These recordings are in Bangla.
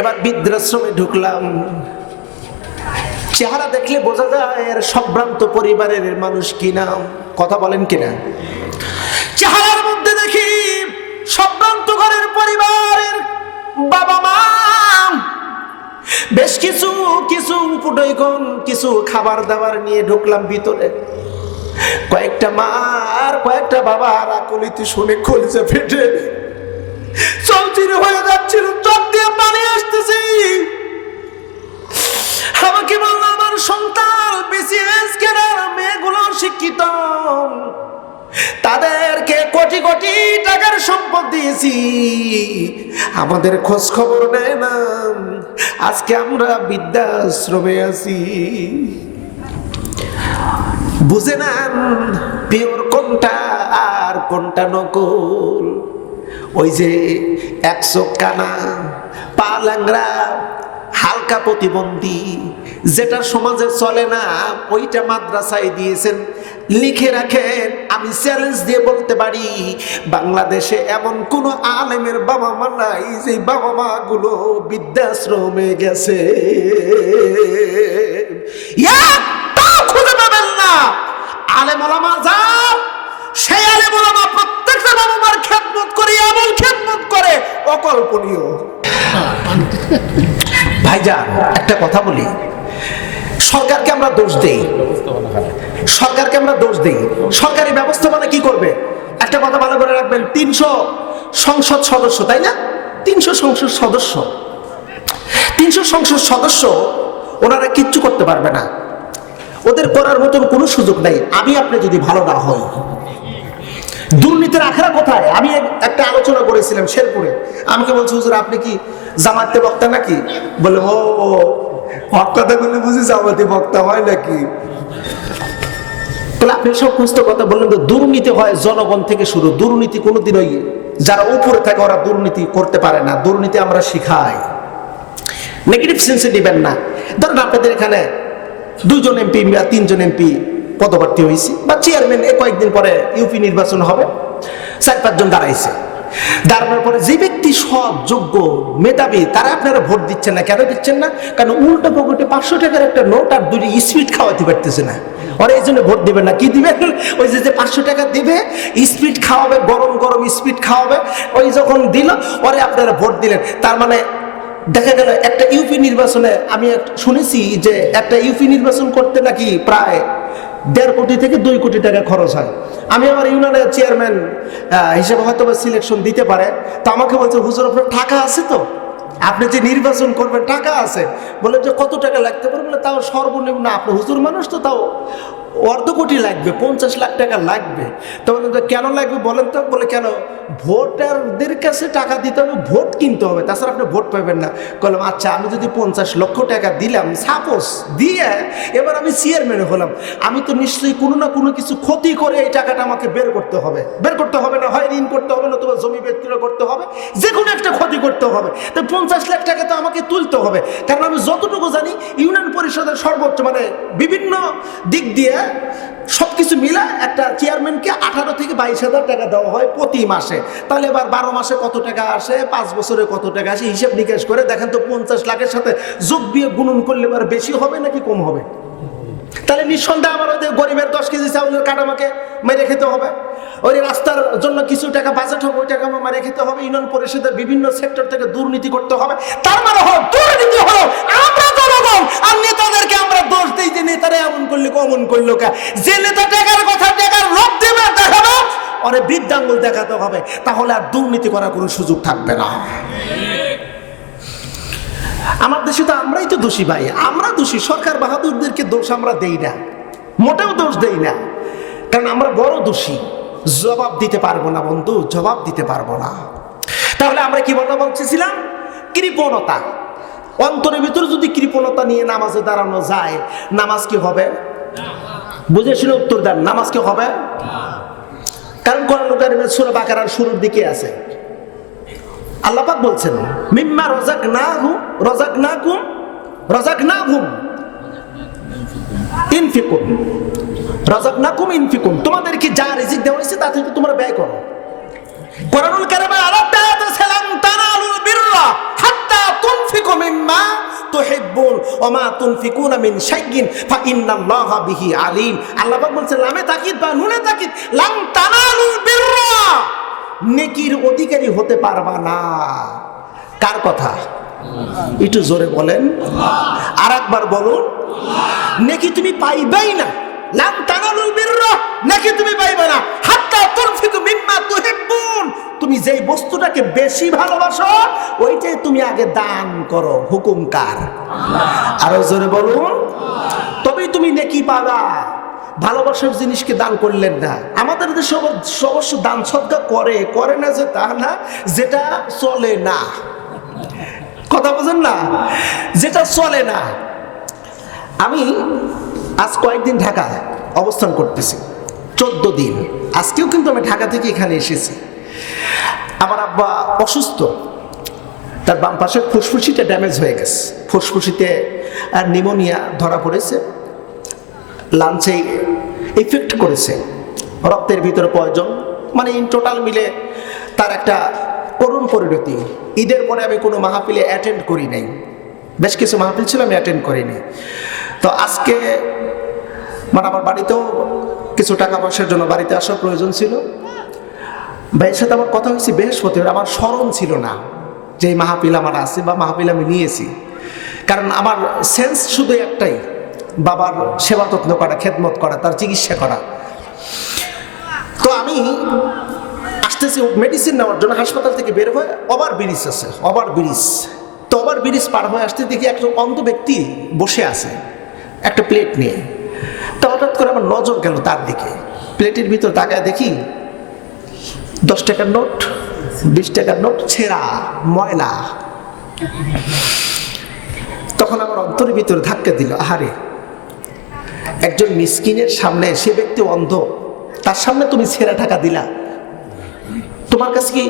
এবার বৃদ্ধাশ্রমে ঢুকলাম। চেহারা দেখলে বোঝা যায় এর সম্ভ্রান্ত পরিবারের মানুষ কিনা। কথা বলেন কিনা? চেহারার মধ্যে দেখি সম্ভ্রান্ত ঘরের পরিবারের বাবা মা। বেশ কিছু উপঢৌকন কিছু খাবার দাবার নিয়ে ঢুকলাম ভিতরে। কয়েকটা মা আর কয়েকটা বাবা আকুলিতে শুনে কলিজা ফেটে চৌচির হয়ে যাচ্ছিল, চোখ দিয়ে পানি আসতেছি। আমাকে বলল আমার সন্তান বিসিএস কেনার মেয়েগুলো শিক্ষিত, তাদেরকে কোটি কোটি টাকার সম্পদ দিয়েছি, আমাদের খোঁজ খবর নেয় না। আজকে আমরা বৃদ্ধাশ্রমে আছি। বুঝে নেন পিওর কোনটা আর কোনটা নকল। ওই যে 100 কানা পা ল্যাংড়া হালকা প্রতিবন্ধী যেটা সমাজে চলে না, ওইটা মাদ্রাসায় দিয়েছেন। লিখে রাখেন, আমি চ্যালেঞ্জ দিয়ে বলতে পারি বাংলাদেশে এমন কোন আলেমের বাবা মা নাই যে বাবা মা গুলো বৃদ্ধাশ্রমে গেছে। খুঁজে পাবেন না। আলেম ওলামা যাও, সেই আলেম ওলামা প্রত্যেকটা বাবা মার খেদমত করে, এমন খেদমত করে অকল্পনীয়। ভাইজান একটা কথা বলি, সরকারকে আমরা দোষ দেই, সরকারকে আমরা দোষ দেই। সরকারি ব্যবস্থাপনা কি করবে? একটা কথা ভালো করে রাখবেন, 300 সংসদ সদস্য, তাই না? 300 সংসদ সদস্য, 300 সংসদ সদস্য ওনারা কিচ্ছু করতে পারবে না। ওদের করার মতন কোনো সুযোগ নাই। আমি আপনি যদি ভালো না হই, দুর্নীতির আখড়া কোথায়? আমি একটা আলোচনা করেছিলাম শেরপুরে। আমাকে বলছে হুজুর আপনি কি জামাতে বক্তা নাকি? বলে ও হক কথা বলে বুঝি জামাতে বক্তা হয় নাকি? তাহলে আপনি সমস্ত কথা বললেন তো দুর্নীতি হয় জনগণ থেকে শুরু। দুর্নীতি কোনোদিন ওই যারা উপরে থাকে ওরা দুর্নীতি করতে পারে না। দুর্নীতি আমরা শিখাই, নেগেটিভ সেন্সে দিবেন না। ধরুন আপনাদের এখানে 2 জন এমপি বা 3 জন এমপি পদপ্রার্থী হয়েছে বা চেয়ারম্যান, কয়েকদিন পরে ইউপি নির্বাচন হবে, 4-5 জন দাঁড়াইছে। দাঁড়ানোর পরে যে ব্যক্তি সৎ যোগ্য মেধাবী তারা আপনারা ভোট দিচ্ছেন না। কেন দিচ্ছেন না? কারণ উল্টো পকেটে 500 টাকার একটা নোট আর 2টি স্পিড খাওয়াতে পারতেছে না, ওরা এই জন্য ভোট দিবেন না। কি দিবেন? ওই যে 500 টাকা দিবে, স্পিড খাওয়াবে, গরম গরম স্পিড খাওয়াবে, ওই যখন দিল ওরে আপনারা ভোট দিলেন। তার মানে দেখা গেল একটা ইউপি নির্বাচনে আমি শুনেছি যে একটা ইউপি নির্বাচন করতে নাকি প্রায় 1.5 কোটি থেকে 2 কোটি টাকা খরচ হয়। আমি আমার ইউনিয়নের চেয়ারম্যান হিসেবে হয়তো সিলেকশন দিতে পারে। তো আমাকে বলছে হুজুর আপনার টাকা আছে তো, আপনি যে নির্বাচন করবেন টাকা আছে? বলে যে কত টাকা লাগতে পারে? বলে তাও সর্বনিম্ন, আপনি হুজুর মানুষ তো তাও 1.5 কোটি লাগবে, 50 লাখ টাকা লাগবে। তখন কেন লাগবে বলেন তো? বলে কেন ভোটারদের কাছে টাকা দিতে হবে, ভোট কিনতে হবে, তাছাড়া আপনি ভোট পাবেন না। বললাম আচ্ছা, আমি যদি 50 লক্ষ টাকা দিলাম সাপোজ দিয়ে এবার আমি চেয়ারম্যান হলাম, আমি তো নিশ্চয়ই কোনো না কোনো কিছু ক্ষতি করে এই টাকাটা আমাকে বের করতে হবে। বের করতে হবে না, হয় ঋণ করতে হবে, নতুবা জমি বিক্রি করতে হবে, যে কোনো একটা ক্ষতি করতে হবে। তো 50 লাখ টাকা তো আমাকে তুলতে হবে। কারণ আমি যতটুকু জানি ইউনিয়ন পরিষদের সর্বোচ্চ মানে বিভিন্ন দিক দিয়ে সবকিছু মিলা একটা চেয়ারম্যানকে 18 থেকে 22,000 টাকা দেওয়া হয় প্রতি মাসে। তাহলে এবার 12 মাসে কত টাকা আসে, 5 বছরে কত টাকা আসে, হিসাব নিকাশ করে দেখেন তো 50 লাখের সাথে যোগ বিয়োগ গুণন করলে এবার বেশি হবে নাকি কম হবে? তাহলে নিঃসন্দেহে আমার ওদের গরিবের 10 কেজি চাউলের কাঠ আমাকে মেরে খেতে হবে। ওই রাস্তার জন্য কিছু টাকা বাজেট হবে, ওই টাকা আমার মেরে খেতে হবে। ইউনিয়ন পরিষদের বিভিন্ন সেক্টর থেকে দুর্নীতি করতে হবে। তার মানে হলো দুর্নীতি হলো আমরা জনগণ আর নেতাদেরকে আমরা দোষ দিই যে নেতারা এমন করলে কমন করলো কা। যে নেতা টাকার কথা টাকার লোভ দেবে দেখাবে, ওরে বৃদ্ধাঙ্গুল দেখাতে হবে, তাহলে আর দুর্নীতি করার কোনো সুযোগ থাকবে না। আমার দেশে তো আমরাই তো দোষী ভাই, আমরা দোষী। সরকার বাহাদুরদেরকে দোষ আমরা দেই না, মোটেও দোষ দেই না, কারণ আমরা বড় দোষী। জবাব দিতে পারবো না বন্ধু, জবাব দিতে পারবো না। তাহলে আমরা কি কথা বলছিলাম? কৃপণতা। অন্তরের ভিতরে যদি কৃপণতা নিয়ে নামাজে দাঁড়ানো যায়, নামাজ কি হবে? বুঝে শুনে উত্তর দেন, নামাজ কি হবে? কারণ কোরআন কারীমে সূরা বাকারার শুরুর দিকে আছে, আল্লাহ পাক বলছেন মিম্মা রাযাকনাকুম ইনফিকুন, তোমাদেরকে যা রিজিক দেওয়া হয়েছে তা থেকে তোমরা ব্যয় করো। কোরআনুল কারীমে আরেকটা আয়াত আছে লান তানালুল বিররা তুহিব্বুন ওয়া মা তুনফিকুনা মিন শাইইন ফাইন্নাল্লাহা বিহি আলিম। আল্লাহ পাক বলেন লামে তাকিদ বা নুনে তাকিদ, লান তানালুল বিররা, নেকির অধিকারী হতে পারবা না। কার কথা? একটু জোরে বলেন, আর একবার বলুন। নেকি তুমি পাইবাই না, লান তানালুল বিররা, নেকি তুমি পাইবা না হাত্তা তুনফিকু মিম্মা তুহিব্বুন, তুমি যেই বস্তুটাকে বেশি ভালোবাসো ওইটাই তুমি আগে দান করো। হুকুম কার? আরো জোরে বলুন। তবেই তুমি নেকি পাবা। ভালোবাসার জিনিসকে দান করলেন না। আমাদের দেশে অবশ্য দান সদকা করে না যে তা না, যেটা চলে না, কথা বোঝেন না, যেটা চলে না। আমি আজ কয়েকদিন ঢাকা অবস্থান করতেছি, 14 দিন। আজকেও কিন্তু আমি ঢাকা থেকে এখানে এসেছি। আমার আব্বা অসুস্থ, তার বাম পাশের ফুসফুসিটা ড্যামেজ হয়ে গেছে, ফুসফুসিতে নিউমোনিয়া ধরা পড়েছে, লাঞ্চে ইফেক্ট করেছে, রক্তের ভিতরে পয়জন, মানে ইন টোটাল মিলে তার একটা করুণ পরিণতি। ঈদের পরে আমি কোনো মাহফিলে অ্যাটেন্ড করি নাই, বেশ কিছু মাহফিল ছিল আমি অ্যাটেন্ড করিনি। তো আজকে মানে আমার বাড়িতেও কিছু টাকা পয়সার জন্য বাড়িতে আসার প্রয়োজন ছিল। ভাইয়ের সাথে আমার কথা হয়েছে বৃহস্পতিবার, আমার স্মরণ ছিল না যে এই মাহফিল আমার আছে বা মাহফিল আমি নিয়েছি। কারণ আমার সেন্স শুধু একটাই, বাবার সেবা যত্ন করা, খেদমত করা, তার চিকিৎসা করা। তো আমি আসতেছি মেডিসিন নেওয়ার জন্য, হাসপাতাল থেকে বের হয়ে ওভার ব্রিজ আছে, ওভার ব্রিজ। তো ওভার ব্রিজ পার হয়ে আসতে দেখি একটা অন্ধ ব্যক্তি বসে আছে একটা প্লেট নিয়ে। তো হঠাৎ করে আমার নজর গেল তার দিকে, প্লেটের ভিতর তাকায় দেখি 10 টাকার নোট, 20 টাকার নোট, ছেঁড়া, ময়লা। তখন আমার অন্তরের ভিতরে ধাক্কা দিল, আহারে, একজন মিসকিনের সামনে, সে ব্যক্তি অন্ধ, তার সামনে তুমি ছেঁড়া টাকা দিলা। তোমার কাছে কি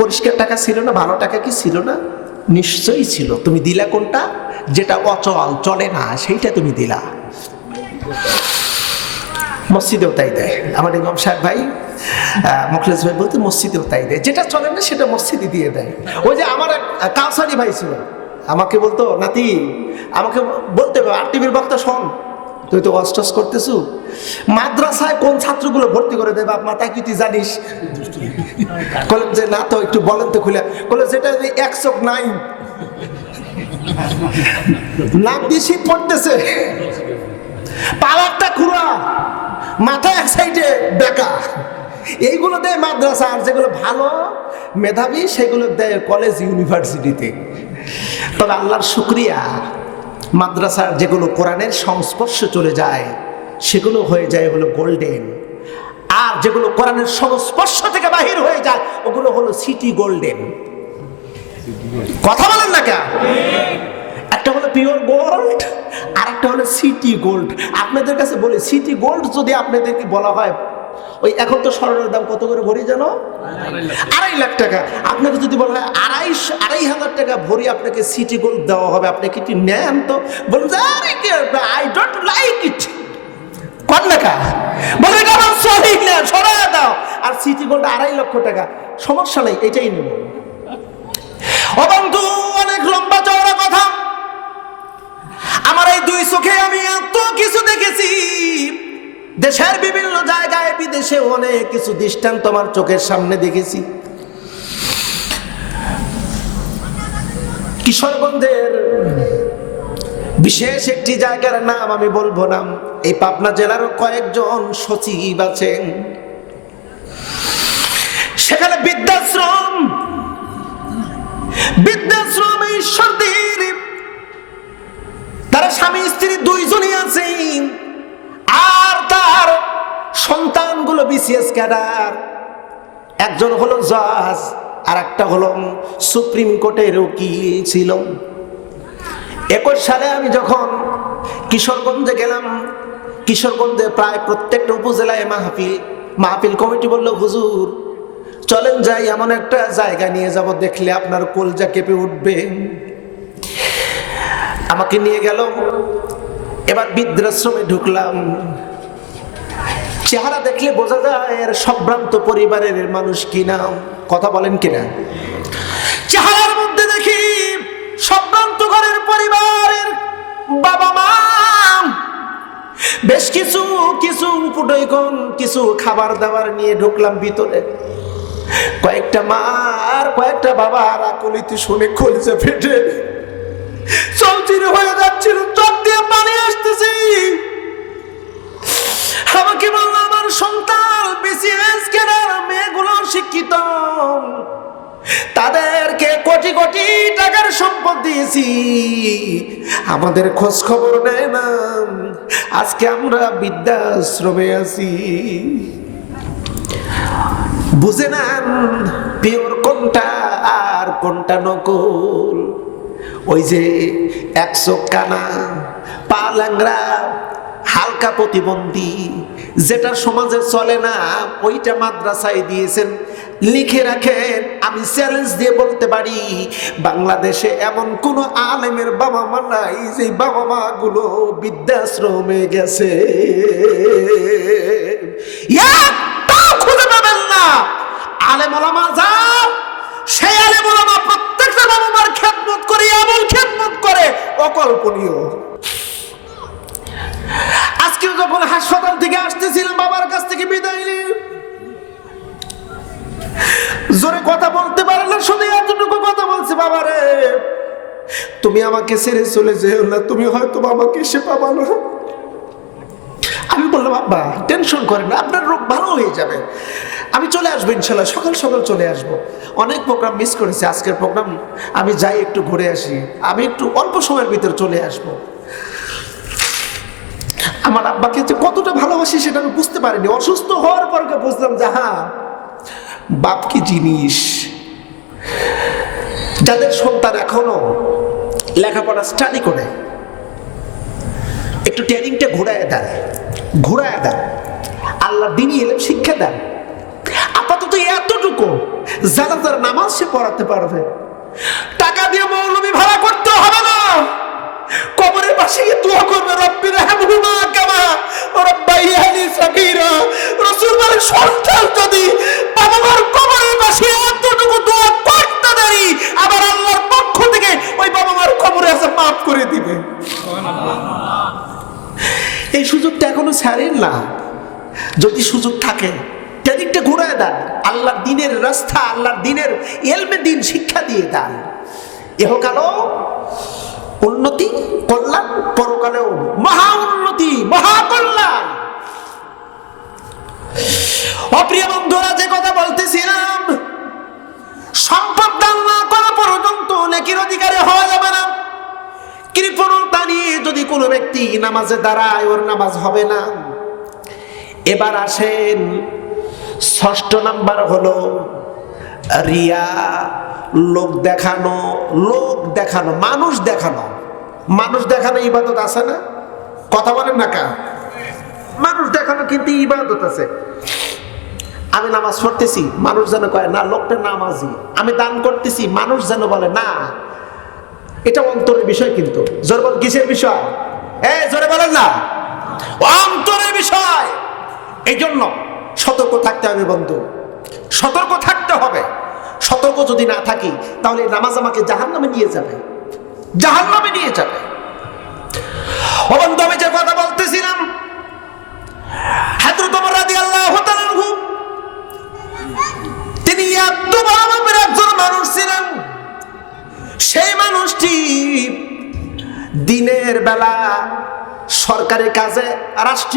পরিষ্কার টাকা ছিল না? ভালো টাকা কি ছিল না? নিশ্চয়ই ছিল। তুমি দিলা কোনটা? যেটা অচল, চলে না, সেইটা তুমি দিলা। মসজিদেও তাই দেয়। আমার ইমাম সাহেব ভাই, মুখলেস ভাই বলতে মসজিদেও তাই দেয়, যেটা চলে না সেটা মসজিদে দিয়ে দেয়। ওই যে আমার এক কাউসারি ভাই ছিল, আমাকে বলতো, নাতি, আমাকে বলতে হবে, আর টিভির বক্তা শোন, তুই তো ওয়াজ করতেছু, মাদ্রাসায় কোন ছাত্রগুলো ভর্তি করে দেবে বাপ মা, তাই কি তুই জানিস? বলেন যে না, তো একটু বলেন তো খুলে। বলে যেটা 1 চোখ নাই, নাক দিয়ে শীত পড়তেছে, পাওয়ারটা খুঁড়া, মাথা এক সাইডে বেকা, এইগুলো দেয় মাদ্রাসা। আর যেগুলো ভালো মেধাবী সেগুলো দেয় কলেজ, ইউনিভার্সিটিতে। তবে আল্লাহর শুকরিয়া, মাদ্রাসার যেগুলো কোরআনের সংস্পর্শে চলে যায় সেগুলো হয়ে যায় হলো গোল্ডেন, আর যেগুলো কোরআনের সংস্পর্শ থেকে বাহির হয়ে যায় ওগুলো হলো সিটি গোল্ডেন। কথা বলেন না কেন? একটা হলো পিওর গোল্ড, আর একটা হলো সিটি গোল্ড। আপনাদের কাছে বলি, সিটি গোল্ড যদি আপনাদেরকে বলা হয়, ওই এখন তো স্বর্ণের দাম কত করে ভরি জানো? 2.5 লাখ টাকা। আপনাকে যদি বলা হয় 2,500 টাকা ভরি আপনাকে সিটি গোল্ড দেওয়া হবে, আপনি কি নেন? তো বলুন যে আই ডোন্ট লাইক ইট, কর না কা, বলে এটা আমার সহি না, সরায় দাও। আর সিটি গোল্ড 2.5 লক্ষ টাকা, সমস্যা নেই, এটাই নেব। ও বন্ধু, অনেক লম্বা চওড়া কথা। আমার এই 2 চোখে আমি এত কিছু দেখেছি, দেশের বিভিন্ন জায়গায়, বিদেশে অনেক কিছু দৃষ্টান্ত আমার চোখের সামনে দেখেছি। কিশোরগঞ্জের বিশেষ একটি জায়গার নাম আমি বলবো না, এই পাবনা জেলারও কয়েকজন সচিব আছেন, সেখানে বৃদ্ধাশ্রম ঈশ্বরদীর, তারা স্বামী স্ত্রী 2 জনই আছেন, আর তার সন্তানগুলো বিসিএস ক্যাডার। একজন হলো জজ, আর একটা হলো সুপ্রিম কোর্টের উকিল ছিল। 21 সালে আমি যখন কিশোরগঞ্জে গেলাম, কিশোরগঞ্জে প্রায় প্রত্যেকটা উপজেলায় মাহফিল কমিটি বলল, হুজুর চলেন যাই, এমন একটা জায়গা নিয়ে যাব, দেখলে আপনার কলজা কেঁপে উঠবে। আমাকে নিয়ে গেল। এবার বৃদ্ধাশ্রমে ঢুকলাম। চেহারা দেখলে বোঝা যায় এর সম্ভ্রান্ত পরিবারের মানুষ কিনা। কথা বলেন কিনা? চেহারার মধ্যে দেখি সম্ভ্রান্ত ঘরের পরিবার। ফুটোইকন কিছু খাবার দাবার নিয়ে ঢুকলাম ভিতরে। কয়েকটা মা আর কয়েকটা বাবা আকুলিতে শুনে কলিজা ফেটে চৌচির হয়ে যাচ্ছিল, চোখ দিয়ে পানি আসতেছে। আমাকে বললো আমার সন্তান বিসিএস কেনার মেয়েগুলো শিক্ষিত, তাদেরকে কোটি কোটি টাকার সম্পদ দিয়েছি, আমাদের খোঁজ খবর নেয় না। আজকে আমরা বৃদ্ধাশ্রমে আছি। বুঝে নেন পিওর কোনটা আর কোনটা নকল। ওই যে 100 কানা পা ল্যাংড়া হালকা প্রতিবন্ধী যেটা সমাজে চলে না, ওইটা মাদ্রাসায় দিয়েছেন। লিখে রাখেন, আমি চ্যালেঞ্জ দিয়ে বলতে পারি বাংলাদেশে এমন কোন আলেমের বাবা মা নাই যে বাবা মা গুলো বৃদ্ধাশ্রমে গেছে। খুঁজে পাবেন না। আলেম ওলামা যা, সেই আলেম ওলামা প্রত্যেকটা বাবা মার খেদমত করে, এমন খেদমত করে অকল্পনীয়। আজকে যখন হাসপাতাল থেকে আসতেছিলাম বাবার কাছ থেকে বিদায় নিয়ে, জোরে কথা বলতে পারে না, শুধু এতটুকু কথা বলছে, বাবারে তুমি আমাকে ছেড়ে চলে যেও না, তুমি হয়তো আমাকে এসে পাবা না। আমি বললাম বাবা টেনশন করেন না, আপনার রোগ ভালো হয়ে যাবে, আমি চলে আসবো ইনশাল্লাহ, সকাল সকাল চলে আসবো। অনেক প্রোগ্রাম মিস করেছি, আজকের প্রোগ্রাম আমি যাই একটু ঘুরে আসি, আমি একটু অল্প সময়ের ভিতরে চলে আসবো। আমার আব্বাকে যে কতটা ভালোবাসি সেটা আমি বুঝতে পারিনি। অসুস্থ হওয়ার পর বুঝলাম যে হ্যাঁ, বাপ কি জিনিস। যাদের সন্তান এখনো লেখাপড়া স্টাডি করে, একটু ট্রেনিংটা ঘুরায় দেন, আল্লাহ দিনই এলেম শিক্ষা দেন। আপাতত এতটুকু জানাজার নামাজ সে পড়াতে পারবে। টাকা দিয়ে মৌলবি ভাড়া করতে হবে না, কবরের পাশে গিয়ে দোয়া করবে, রব্বি রহমহুমা কামা রাব্বায়ানি সাগীরা। রাসূল বলেন সন্তান যদি বাবা মার কবরের পাশে এতটুকু দোয়া করতে দেয়, আবার আল্লাহর পক্ষ থেকে ওই বাবা মার কবরে আছে মাফ করে দিবে। এই সুযোগটা এখনো ছাড়েন না। যদি সুযোগ থাকে ট্রেনিংটা ঘুরায় দেন, আল্লাহর দিনের রাস্তা, আল্লাহর দিনের ইলমে দিন শিক্ষা দিয়ে দেন। ইহকালও উন্নতি, কল্যাণ, পরকালেও মহা উন্নতি, মহা কল্যাণ। অপ্রিয় বন্ধুরা, যে কথা বলতেছিলাম, সম্পদ দান না করা পর্যন্ত নেকির অধিকারী হওয়া যাবে না। কৃপণতা নিয়ে যদি কোনো ব্যক্তি নামাজে দাঁড়ায়, ওর নামাজ হবে না। এবার আসেন, 6 নাম্বার হলো রিয়া, লোক দেখানো, মানুষ দেখানো ইবাদত আছে না? কথা বলেন না কা? মানুষ দেখানো কিন্তু ইবাদত আছে। আমি নামাজ পড়তেছি, মানুষ যেন কয় না লোকটা নামাজি। আমি দান করতেছি, মানুষ যেন বলে না। এটা অন্তরের বিষয়। কিন্তু জোরে বল, কিসের বিষয়? জোরে বলেন না, অন্তরের বিষয়। এই জন্য সতর্ক থাকতে হবে বন্ধু, সতর্ক থাকতে হবে। সতর্ক যদি না থাকি তাহলে নামাজ আমাকে জাহান্নামে নিয়ে যাবে। ও বন্ধু, আমি যে কথা বলতেছিলাম, হযরত ওমর রাদিয়াল্লাহু তাআলা আনহু, তিনি এত বড় মাপের একজন মানুষ ছিলেন। সেই মানুষটি দিনের বেলা সরকারি কাজে, রাষ্ট্রীয়